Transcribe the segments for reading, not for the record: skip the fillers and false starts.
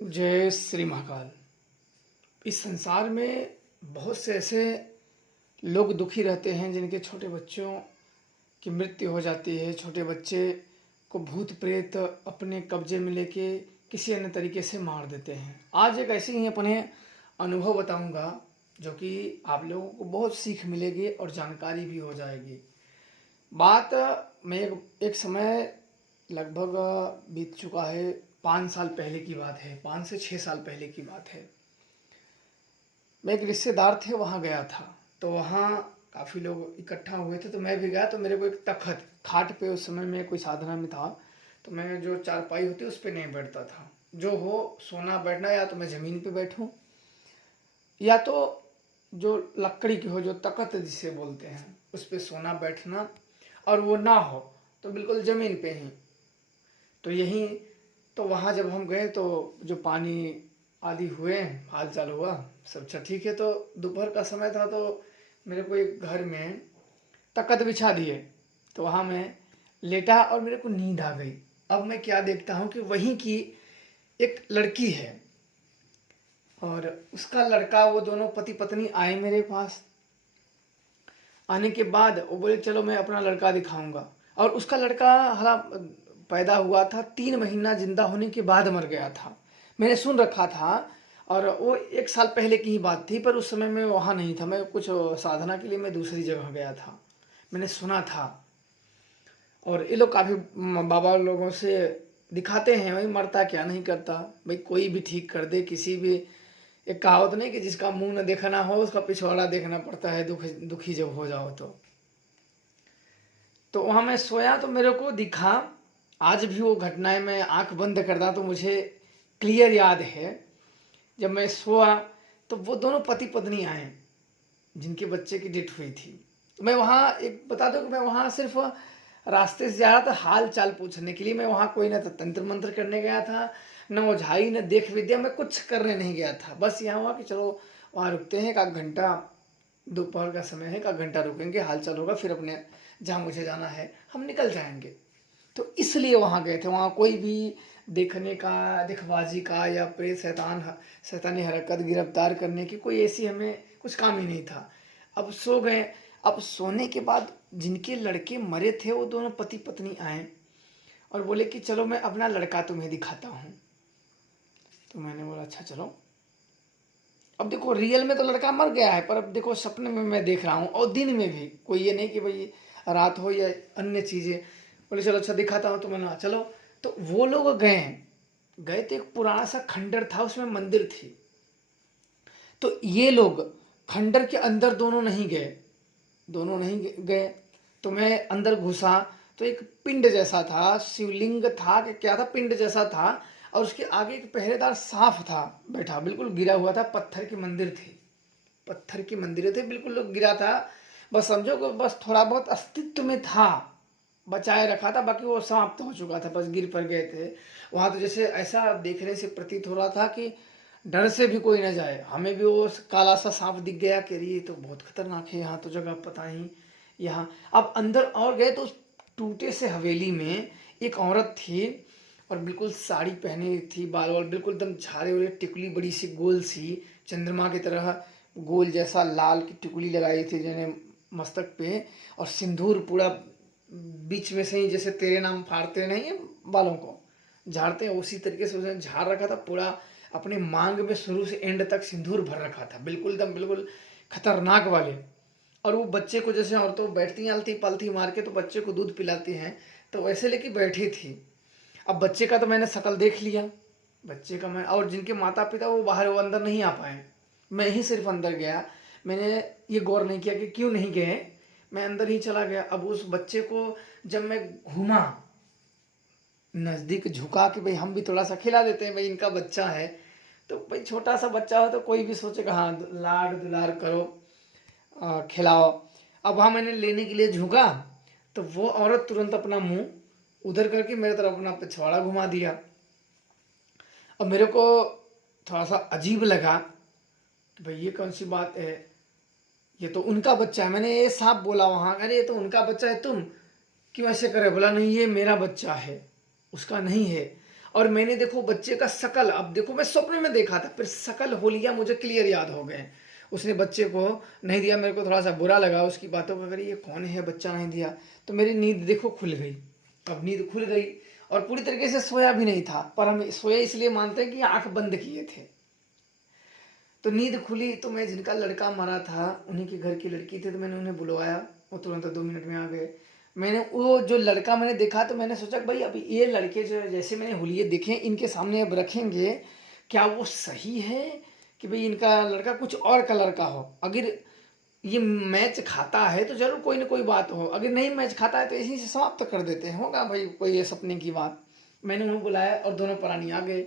जय श्री महाकाल। इस संसार में बहुत से ऐसे लोग दुखी रहते हैं जिनके छोटे बच्चों की मृत्यु हो जाती है। छोटे बच्चे को भूत प्रेत अपने कब्जे में लेके किसी अन्य तरीके से मार देते हैं। आज एक ऐसे ही अपने अनुभव बताऊंगा जो कि आप लोगों को बहुत सीख मिलेगी और जानकारी भी हो जाएगी। बात में एक समय लगभग बीत चुका है, 5 साल पहले की बात है, 5 से 6 साल पहले की बात है। मैं एक रिश्तेदार थे वहाँ गया था, तो वहाँ काफ़ी लोग इकट्ठा हुए थे, तो मैं भी गया। तो मेरे को एक तखत खाट पे, उस समय मैं कोई साधना में था, तो मैं जो चारपाई होती है उस पर नहीं बैठता था। जो हो सोना बैठना, या तो मैं ज़मीन पे बैठूं या तो जो लकड़ी की हो, जो तखत जिसे बोलते हैं, उस पर सोना बैठना, और वो ना हो तो बिल्कुल ज़मीन पे ही। तो यही तो वहाँ जब हम गए तो जो पानी आदि हुए, हाल चाल हुआ, सब अच्छा ठीक है। तो दोपहर का समय था, तो मेरे को एक घर में तख्त बिछा दिए, तो वहाँ मैं लेटा और मेरे को नींद आ गई। अब मैं क्या देखता हूँ कि वहीं की एक लड़की है और उसका लड़का, वो दोनों पति पत्नी आए मेरे पास। आने के बाद वो बोले चलो मैं अपना लड़का दिखाऊंगा। और उसका लड़का हला पैदा हुआ था, 3 महीना जिंदा होने के बाद मर गया था। मैंने सुन रखा था, और वो 1 साल पहले की ही बात थी, पर उस समय मैं वहाँ नहीं था। मैं कुछ साधना के लिए मैं दूसरी जगह गया था। मैंने सुना था, और ये लोग काफ़ी बाबा लोगों से दिखाते हैं, भाई मरता क्या नहीं करता, भाई कोई भी ठीक कर दे। किसी भी, एक कहावत नहीं कि जिसका मुंह न देखना हो उसका पिछवाड़ा देखना पड़ता है, दुखी जब हो जाओ तो वहाँ मैं सोया तो मेरे को दिखा। आज भी वो घटनाएं, मैं आंख बंद करता तो मुझे क्लियर याद है। जब मैं सोया तो वो दोनों पति पत्नी आए जिनके बच्चे की डेथ हुई थी। तो मैं वहाँ, एक बता दो कि मैं वहाँ सिर्फ रास्ते से जा रहा था हाल चाल पूछने के लिए। मैं वहाँ कोई ना तो तंत्र मंत्र करने गया था, न ओझाई, न देख विद्या, मैं कुछ करने नहीं गया था। बस यहाँ हुआ कि चलो वहाँ रुकते हैं, एक आध घंटा, दोपहर का समय है, एक आध घंटा रुकेंगे, हाल चाल होगा, फिर अपने जहाँ मुझे जाना है हम निकल जाएंगे। तो इसलिए वहाँ गए थे। वहाँ कोई भी देखने का, दिखबाजी का, या प्रेत शैतानी हरकत गिरफ्तार करने की कोई ऐसी हमें कुछ काम ही नहीं था। अब सो गए। अब सोने के बाद जिनके लड़के मरे थे वो दोनों पति पत्नी आए और बोले कि चलो मैं अपना लड़का तुम्हें दिखाता हूँ। तो मैंने बोला अच्छा चलो। अब देखो रियल में तो लड़का मर गया है, पर अब देखो सपने में मैं देख रहा हूँ, और दिन में भी, कोई ये नहीं कि भाई रात हो या अन्य चीज़ें। बोले चलो अच्छा दिखाता हूँ। तो मैंने चलो। तो वो लोग गए गए तो एक पुराना सा खंडर था, उसमें मंदिर थी। तो ये लोग खंडर के अंदर दोनों नहीं गए, दोनों नहीं गए। तो मैं अंदर घुसा तो एक पिंड जैसा था, शिवलिंग था कि क्या था, पिंड जैसा था। और उसके आगे एक पहरेदार सांप था बैठा, बिल्कुल गिरा हुआ था। पत्थर की मंदिर थी, पत्थर की मंदिर थे, बिल्कुल लोग गिरा था। बस समझो कि बस थोड़ा बहुत अस्तित्व में था, बचाए रखा था, बाकी वो समाप्त हो चुका था, बस गिर पर गए थे। वहाँ तो जैसे ऐसा देखने से प्रतीत हो रहा था कि डर से भी कोई ना जाए। हमें भी वो काला सा सांप दिख गया कि ये तो बहुत खतरनाक है, यहाँ तो जगह पता ही। यहाँ अब अंदर और गए तो उस टूटे से हवेली में एक औरत थी, और बिल्कुल साड़ी पहनी थी, बाल वाल बिल्कुल एकदम झाड़े हुए, टिकुली बड़ी सी गोल सी, चंद्रमा की तरह गोल जैसा लाल की टिकुली लगाई थी जिन्हें मस्तक पे, और सिंदूर पूरा बीच में से ही, जैसे तेरे नाम फाड़ते नहीं है बालों को झाड़ते हैं, उसी तरीके से उसने झाड़ रखा था पूरा। अपने मांग में शुरू से एंड तक सिंदूर भर रखा था, बिल्कुल एकदम बिल्कुल खतरनाक वाले। और वो बच्चे को, जैसे औरतों बैठती हैं आलती पालती मार के तो बच्चे को दूध पिलाती हैं, तो वैसे लेके बैठी थी। अब बच्चे का तो मैंने शक्ल देख लिया, बच्चे का मैं, और जिनके माता पिता वो बाहर, वो अंदर नहीं आ पाए, मैं ही सिर्फ अंदर गया। मैंने ये गौर नहीं किया कि क्यों नहीं गए, मैं अंदर ही चला गया। अब उस बच्चे को जब मैं घूमा, नज़दीक झुका कि भाई हम भी थोड़ा सा खिला देते हैं, भाई इनका बच्चा है, तो भाई छोटा सा बच्चा हो तो कोई भी सोचेगा हाँ लाड दुलार करो, खिलाओ। अब वहाँ मैंने लेने के लिए झुका, तो वो औरत तुरंत अपना मुंह उधर करके मेरे तरफ अपना पिछवाड़ा घुमा दिया। अब मेरे को थोड़ा सा अजीब लगा कि भाई ये कौन सी बात है, ये तो उनका बच्चा है। मैंने ये साफ बोला वहाँ, अरे ये तो उनका बच्चा है, तुम क्यों ऐसे करे। बोला नहीं ये मेरा बच्चा है, उसका नहीं है। और मैंने देखो बच्चे का शकल, अब देखो मैं स्वप्न में देखा था, फिर शकल होलिया मुझे क्लियर याद हो गए। उसने बच्चे को नहीं दिया, मेरे को थोड़ा सा बुरा लगा उसकी बातों को, अगर ये कौन है बच्चा नहीं दिया, तो मेरी नींद देखो खुल गई। अब नींद खुल गई और पूरी तरीके से सोया भी नहीं था, पर हम सोया इसलिए मानते हैं कि आंख बंद किए थे। तो नींद खुली तो मैं, जिनका लड़का मरा था उन्हीं के घर की लड़की थी, तो मैंने उन्हें बुलवाया, वो तुरंत 2 मिनट में आ गए। मैंने वो जो लड़का मैंने देखा तो मैंने सोचा भाई अभी ये लड़के जो जैसे मैंने हुलिये देखे इनके सामने अब रखेंगे, क्या वो सही है कि भाई इनका लड़का कुछ और कलर का हो। अगर ये मैच खाता है तो जरूर कोई ना कोई बात हो, अगर नहीं मैच खाता है तो इसी से समाप्त कर देते हैं, होगा भाई कोई ये सपने की बात। मैंने उन्हें बुलाया और दोनों प्राणी आ गए।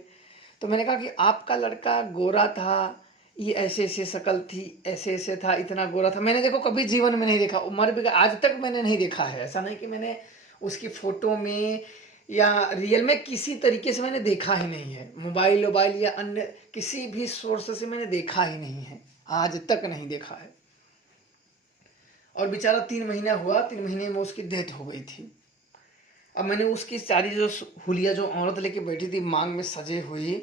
तो मैंने कहा कि आपका लड़का गोरा था, ये ऐसे ऐसे शक्ल थी, ऐसे ऐसे था, इतना गोरा था। मैंने देखो कभी जीवन में नहीं देखा, उम्र भी आज तक मैंने नहीं देखा है। ऐसा नहीं कि मैंने उसकी फोटो में या रियल में किसी तरीके से मैंने देखा ही नहीं है, मोबाइल वोबाइल या अन्य किसी भी सोर्स से मैंने देखा ही नहीं है, आज तक नहीं देखा है। और बेचारा 3 महीना हुआ, 3 महीने में उसकी डेथ हो गई थी। अब मैंने उसकी सारी जो हुलिया जो औरत लेके बैठी थी मांग में सजे हुई,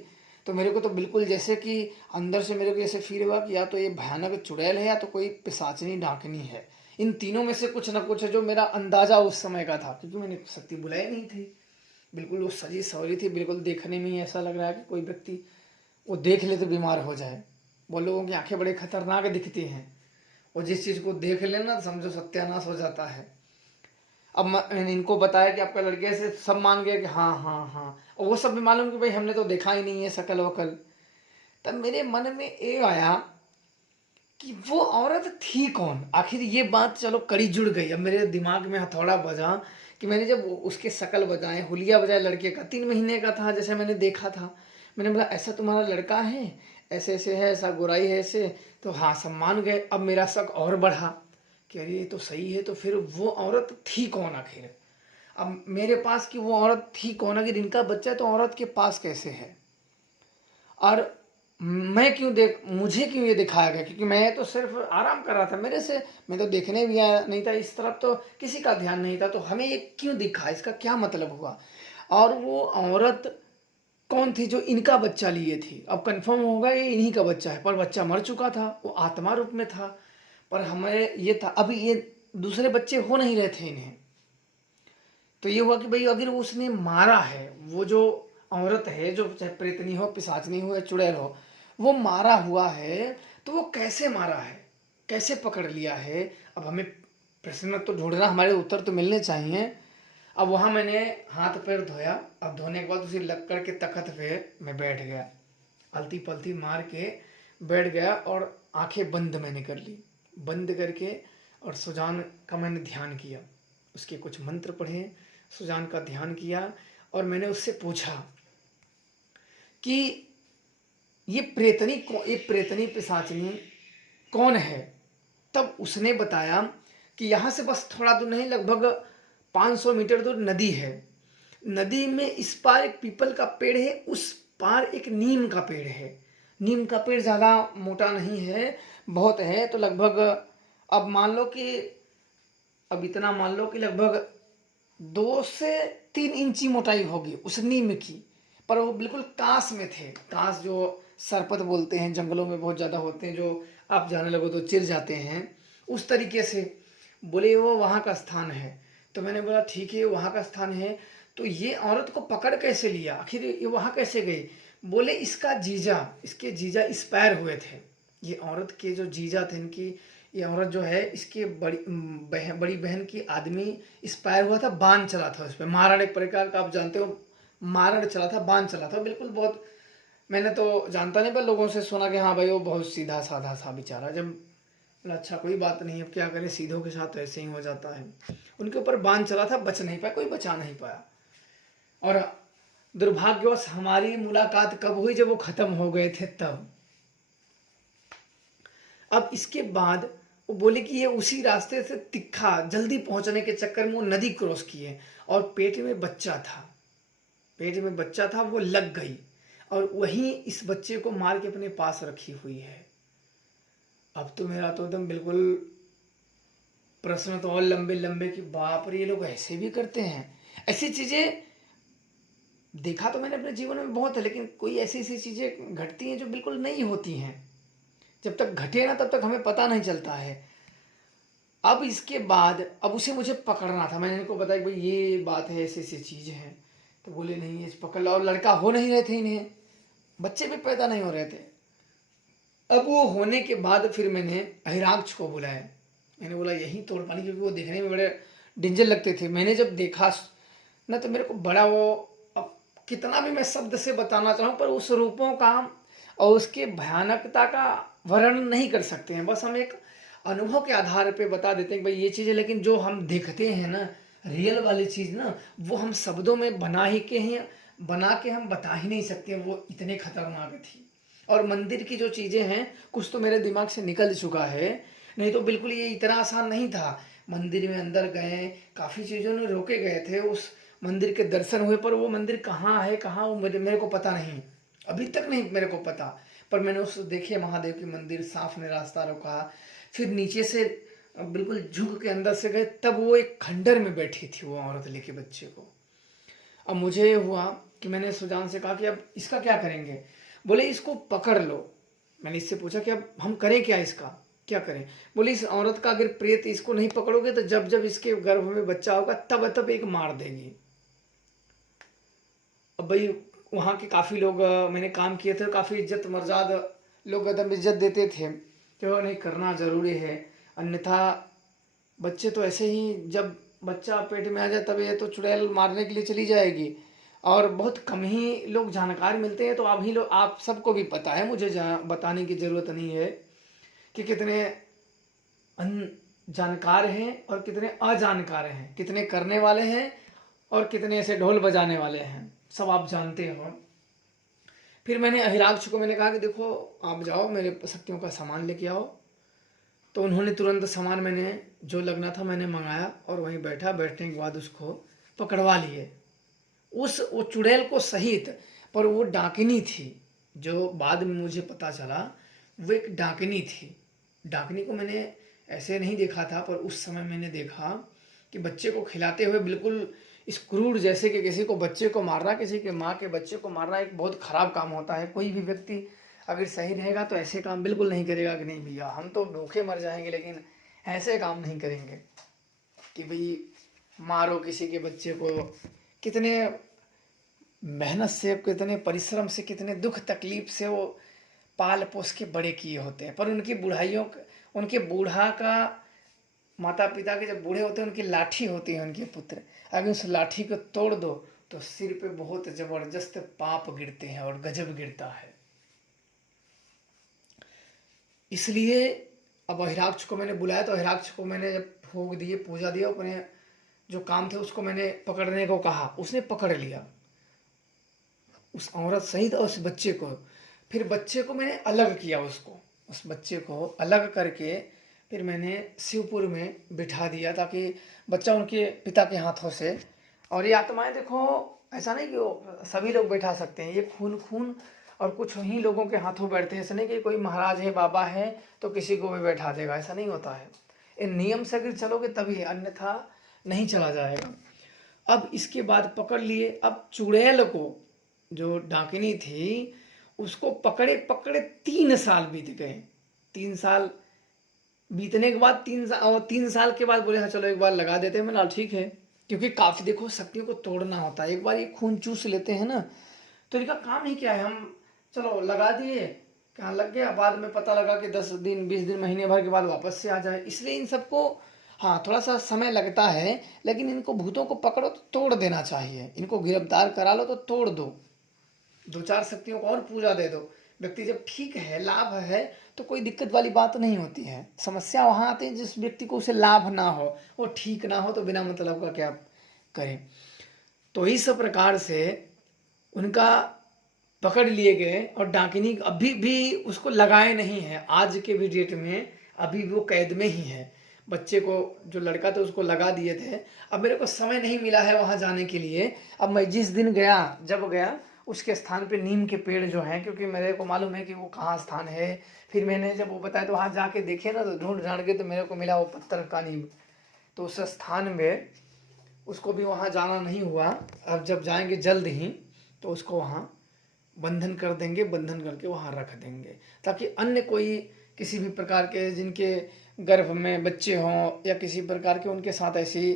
तो मेरे को तो बिल्कुल जैसे कि अंदर से मेरे को ऐसे फील हुआ कि या तो ये भयानक चुड़ैल है या तो कोई पिशाचनी डाकनी है। इन तीनों में से कुछ ना कुछ है, जो मेरा अंदाजा उस समय का था, क्योंकि मैंने शक्ति बुलाई नहीं थी। बिल्कुल वो सजी सवरी थी, बिल्कुल देखने में ही ऐसा लग रहा है कि कोई व्यक्ति वो देख ले तो बीमार हो जाए। वो लोगों की आंखें बड़े खतरनाक दिखती हैं, और जिस चीज़ को देख लेना तो समझो सत्यानाश हो जाता है। अब मैंने इनको बताया कि आपका लड़के से, सब मान गए कि हाँ हाँ हाँ, और वो सब भी मालूम कि भाई हमने तो देखा ही नहीं है शकल वकल। तब मेरे मन में ये आया कि वो औरत थी कौन आखिर, ये बात चलो कड़ी जुड़ गई। अब मेरे दिमाग में हथौड़ा बजा कि मैंने जब उसके शकल बजाए, हुलिया बजाए, लड़के का 3 महीने का था जैसे मैंने देखा था, मैंने बोला ऐसा तुम्हारा लड़का है, ऐसे ऐसे है, ऐसा गोराई है ऐसे, तो हाँ सब मान गए। अब मेरा शक और बढ़ा कि अरे ये तो सही है, तो फिर वो औरत थी कौन आखिर। अब मेरे पास कि वो औरत थी कौन, अगर इनका बच्चा है तो औरत के पास कैसे है, और मैं क्यों मुझे क्यों ये दिखाया गया, क्योंकि मैं तो सिर्फ आराम कर रहा था, मेरे से मैं तो देखने भी आया नहीं था, इस तरफ तो किसी का ध्यान नहीं था, तो हमें ये क्यों दिखा, इसका क्या मतलब हुआ। और वो औरत कौन थी जो इनका बच्चा लिए थी। अब कंफर्म होगा ये इन्हीं का बच्चा है, पर बच्चा मर चुका था, वो आत्मा रूप में था। पर हमें ये था अभी ये दूसरे बच्चे हो नहीं रहे थे इन्हें। तो ये हुआ कि भाई अगर उसने मारा है, वो जो औरत है, जो चाहे प्रेतनी हो, पिशाचनी हो या चुड़ैल हो, वो मारा हुआ है, तो वो कैसे मारा है, कैसे पकड़ लिया है। अब हमें प्रश्न तो ढूंढना, हमारे उत्तर तो मिलने चाहिए। अब वहाँ मैंने हाथ पैर धोया, अब धोने के बाद उसी लक्कड़ के तख्त पे मैं बैठ गया, अलती पलती मार के बैठ गया, और आंखें बंद मैंने कर ली। बंद करके और सुजान का मैंने ध्यान किया, उसके कुछ मंत्र पढ़े, सुजान का ध्यान किया, और मैंने उससे पूछा कि ये प्रेतनी पिशाचनी कौन है। तब उसने बताया कि यहाँ से बस थोड़ा दूर नहीं, लगभग 500 मीटर दूर नदी है। नदी में इस पार एक पीपल का पेड़ है, उस पार एक नीम का पेड़ है। नीम का पेड़ ज़्यादा मोटा नहीं है, बहुत है तो लगभग, अब मान लो कि, अब इतना मान लो कि लगभग 2 से 3 इंची मोटाई होगी उस नीम की। पर वो बिल्कुल कांस में थे, कांस जो सरपत बोलते हैं, जंगलों में बहुत ज़्यादा होते हैं, जो आप जाने लगो तो चिर जाते हैं, उस तरीके से। बोले वो वहाँ का स्थान है। तो मैंने बोला ठीक है वहाँ का स्थान है, तो ये औरत को पकड़ कैसे लिया, आखिर ये वहाँ कैसे गई। बोले इसके जीजा एक्सपायर हुए थे। ये औरत के जो जीजा थे इनकी, ये औरत जो है इसके बड़ी बहन की आदमी एक्सपायर हुआ था, बाण चला था उस पर, मारण एक प्रकार का, आप जानते हो मारण चला था, बाण चला था, बिल्कुल बहुत, मैंने तो जानता नहीं पर लोगों से सुना कि हाँ भाई वो बहुत सीधा साधा सा बेचारा। जब बोला अच्छा कोई बात नहीं, अब क्या करें, सीधों के साथ ऐसे ही हो जाता है। उनके ऊपर बाण चला था, बच नहीं पाया, कोई बचा नहीं पाया। और दुर्भाग्यवश हमारी मुलाकात कब हुई, जब वो खत्म हो गए थे तब। अब इसके बाद वो बोले कि ये उसी रास्ते से तिखा जल्दी पहुंचने के चक्कर में वो नदी क्रॉस किए, और पेट में बच्चा था, पेट में बच्चा था, वो लग गई, और वहीं इस बच्चे को मार के अपने पास रखी हुई है। अब तो मेरा तो एकदम बिल्कुल प्रश्न तो, और लंबे लंबे कि बाप रे ये लोग ऐसे भी करते हैं, ऐसी चीजें। देखा तो मैंने अपने जीवन में बहुत है, लेकिन कोई ऐसी ऐसी चीज़ें घटती हैं जो बिल्कुल नहीं होती हैं। जब तक घटे ना तब तक हमें पता नहीं चलता है। अब इसके बाद अब उसे मुझे पकड़ना था। मैंने इनको बताया कि भाई ये बात है, ऐसी ऐसी चीज़ है। तो बोले नहीं ये पकड़ लो। और लड़का हो नहीं रहे थे, इन्हें बच्चे भी पैदा नहीं हो रहे थे। अब वो होने के बाद फिर मैंने अहिराक्ष को बुलाया। मैंने बोला यही तोड़ पानी, क्योंकि वो देखने में बड़े डेंजर लगते थे। मैंने जब देखा ना तो मेरे को बड़ा वो, अब कितना भी मैं शब्द से बताना चाहूँ पर उस रूपों का और उसके भयानकता का वर्णन नहीं कर सकते हैं। बस हम एक अनुभव के आधार पे बता देते हैं कि भाई ये चीज़ है, लेकिन जो हम देखते हैं ना रियल वाली चीज़ ना, वो हम शब्दों में बना के हम बता ही नहीं सकते, वो इतने खतरनाक थी। और मंदिर की जो चीज़ें हैं कुछ तो मेरे दिमाग से निकल चुका है, नहीं तो बिल्कुल ये इतना आसान नहीं था। मंदिर में अंदर गए, काफ़ी चीज़ों ने रोके गए थे, उस मंदिर के दर्शन हुए, पर वो मंदिर कहाँ है कहाँ, वो मेरे को पता नहीं, अभी तक नहीं मेरे को पता। पर मैंने उस देखे महादेव की मंदिर, साफ ने रास्ता रोका। फिर नीचे से बिल्कुल झुक के अंदर से गए, तब वो एक खंडर में बैठी थी वो औरत लेके बच्चे को। अब मुझे हुआ कि मैंने सुजान से कहा कि अब इसका क्या करेंगे। बोले इसको पकड़ लो। मैंने इससे पूछा कि अब हम करें क्या, इसका क्या करें। बोले इस औरत का अगर प्रेत इसको नहीं पकड़ोगे तो जब जब इसके गर्भ में बच्चा होगा तब तब एक मार देगी। अब भाई वहाँ के काफ़ी लोग, मैंने काम किए थे, काफ़ी इज्जत मर्याद लोग एकदम इज्जत देते थे कि वो नहीं करना ज़रूरी है, अन्यथा बच्चे तो ऐसे ही जब बच्चा पेट में आ जाए तब ये तो चुड़ैल मारने के लिए चली जाएगी। और बहुत कम ही लोग जानकार मिलते हैं। तो आप सबको भी पता है, मुझे बताने की ज़रूरत नहीं है कि कितने जानकार हैं और कितने अजानकार हैं, कितने करने वाले हैं और कितने ऐसे ढोल बजाने वाले हैं, सब आप जानते हो। फिर मैंने अहिराक्ष को मैंने कहा कि देखो आप जाओ मेरे शक्तियों का सामान लेके आओ। तो उन्होंने तुरंत सामान मैंने जो लगना था मैंने मंगाया और वहीं बैठा। बैठने के बाद उसको पकड़वा लिए, वो चुड़ैल को सहित। पर वो डाकिनी थी, जो बाद में मुझे पता चला वो एक डाकिनी थी। डाकिनी को मैंने ऐसे नहीं देखा था, पर उस समय मैंने देखा कि बच्चे को खिलाते हुए बिल्कुल इस क्रूर, जैसे कि किसी को बच्चे को मारना, किसी के माँ के बच्चे को मारना एक बहुत ख़राब काम होता है। कोई भी व्यक्ति अगर सही रहेगा तो ऐसे काम बिल्कुल नहीं करेगा कि नहीं भैया हम तो भूखे मर जाएंगे, लेकिन ऐसे काम नहीं करेंगे कि भाई मारो किसी के बच्चे को। कितने मेहनत से, कितने परिश्रम से, कितने दुख तकलीफ से वो पाल पोस के बड़े किए होते हैं। पर उनके बूढ़ा का, माता पिता के जब बूढ़े होते हैं उनकी लाठी होती है उनके पुत्र, अगर उस लाठी को तोड़ दो तो सिर पे बहुत जबरदस्त पाप गिरते हैं और गजब गिरता है। इसलिए अब अहिराक्ष को मैंने बुलाया। तो अहिराक्ष को मैंने जब भोग दिए, पूजा दिया, अपने जो काम थे उसको मैंने पकड़ने को कहा। उसने पकड़ लिया उस औरत सहित और उस बच्चे को। फिर बच्चे को मैंने अलग किया, उस बच्चे को अलग करके फिर मैंने शिवपुर में बिठा दिया, ताकि बच्चा उनके पिता के हाथों से। और ये आत्माएं देखो, ऐसा नहीं कि वो सभी लोग बैठा सकते हैं, ये खून और कुछ ही लोगों के हाथों बैठते हैं। ऐसा नहीं कि कोई महाराज है, बाबा है तो किसी को भी बैठा देगा, ऐसा नहीं होता है। इन नियम से अगर चलोगे तभी, अन्यथा नहीं चला जाएगा। अब इसके बाद पकड़ लिए। अब चुड़ैल को, जो डाकिनी थी, उसको पकड़े पकड़े 3 साल बीत गए। 3 साल बीतने के बाद 3 साल के बाद बोले हाँ चलो एक बार लगा देते हैं। मैंने ठीक है, क्योंकि काफ़ी देखो शक्तियों को तोड़ना होता है। एक बार ये खून चूस लेते हैं ना तो इनका काम ही क्या है। हम चलो लगा दिए, कहाँ लग गया, बाद में पता लगा कि 10 दिन 20 दिन महीने भर के बाद वापस से आ जाए। इसलिए इन सबको हाँ थोड़ा सा समय लगता है, लेकिन इनको भूतों को पकड़ो तो तोड़ देना चाहिए। इनको गिरफ्तार करा लो तो तोड़ दो, 2-4 शक्तियों को और पूजा दे दो। व्यक्ति जब ठीक है, लाभ है, तो कोई दिक्कत वाली बात नहीं होती है। समस्या वहाँ आती है जिस व्यक्ति को उसे लाभ ना हो, वो ठीक ना हो, तो बिना मतलब का क्या करें। तो इस प्रकार से उनका पकड़ लिए गए। और डाकिनी अभी भी उसको लगाए नहीं है, आज के भी डेट में अभी भी वो कैद में ही है। बच्चे को, जो लड़का था उसको लगा दिए थे। अब मेरे को समय नहीं मिला है वहाँ जाने के लिए। अब मैं जिस दिन गया, जब गया, उसके स्थान पे नीम के पेड़ जो हैं, क्योंकि मेरे को मालूम है कि वो कहाँ स्थान है। फिर मैंने जब वो बताया तो वहाँ जाके देखे ना, तो ढूंढ ढांड के तो मेरे को मिला वो पत्थर का नीम। तो उस स्थान में उसको भी वहाँ जाना नहीं हुआ। अब जब जाएंगे जल्द ही, तो उसको वहाँ बंधन कर देंगे, बंधन करके वहाँ रख देंगे, ताकि अन्य कोई किसी भी प्रकार के जिनके गर्भ में बच्चे हों या किसी प्रकार के उनके साथ ऐसी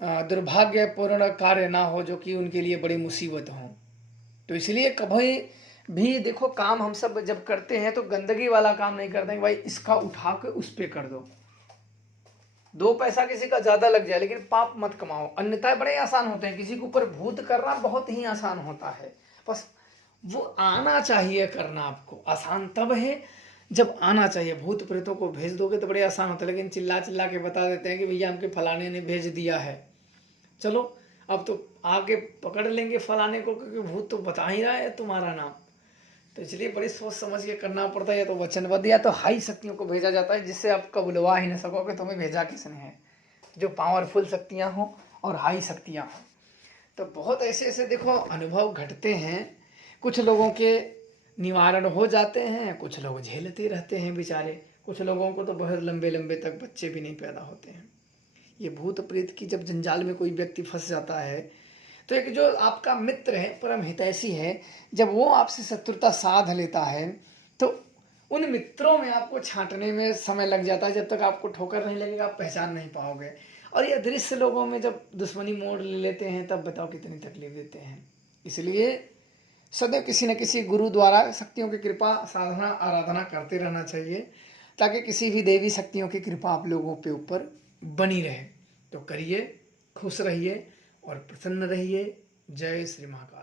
दुर्भाग्यपूर्ण कार्य ना हो जो कि उनके लिए बड़ी मुसीबत हो। तो इसलिए कभी भी देखो, काम हम सब जब करते हैं तो गंदगी वाला काम नहीं करते हैं भाई इसका उठा के उस पे कर दो, 2 पैसा किसी का ज्यादा लग जाए लेकिन पाप मत कमाओ। अन्यथा बड़े आसान होते हैं, किसी के ऊपर भूत करना बहुत ही आसान होता है, बस वो आना चाहिए करना। आपको आसान तब है जब आना चाहिए। भूत प्रेतों को भेज दोगे तो बड़े आसान होता है, लेकिन चिल्ला चिल्ला के बता देते हैं कि भैया हमके फलाने ने भेज दिया है, चलो अब तो आके पकड़ लेंगे फलाने को, क्योंकि भूत तो बता ही रहा है तुम्हारा नाम। तो इसलिए बड़ी सोच समझ के करना पड़ता है। या तो वचनबद्ध या तो हाई शक्तियों को भेजा जाता है, जिससे आप कबुलवा ही नहीं सकोगे तुम्हें भेजा किसने है, जो पावरफुल शक्तियाँ हों और हाई शक्तियाँ हों। तो बहुत ऐसे ऐसे देखो अनुभव घटते हैं, कुछ लोगों के निवारण हो जाते हैं, कुछ लोग झेलते रहते हैं बेचारे, कुछ लोगों को तो बहुत लंबे लंबे तक बच्चे भी नहीं पैदा होते हैं। ये भूत प्रेत की जब जंजाल में कोई व्यक्ति फंस जाता है, तो एक जो आपका मित्र है, परम हितैषी है, जब वो आपसे शत्रुता साध लेता है तो उन मित्रों में आपको छांटने में समय लग जाता है। जब तक आपको ठोकर नहीं लगेगा आप पहचान नहीं पाओगे। और ये अदृश्य लोगों में जब दुश्मनी मोड़ ले लेते हैं तब बताओ कितनी तकलीफ देते हैं। इसलिए सदैव किसी न किसी गुरु द्वारा शक्तियों की कृपा साधना आराधना करते रहना चाहिए, ताकि किसी भी देवी शक्तियों की कृपा आप लोगों के ऊपर बनी रहे। तो करिए, खुश रहिए और प्रसन्न रहिए। जय श्री महाकाल।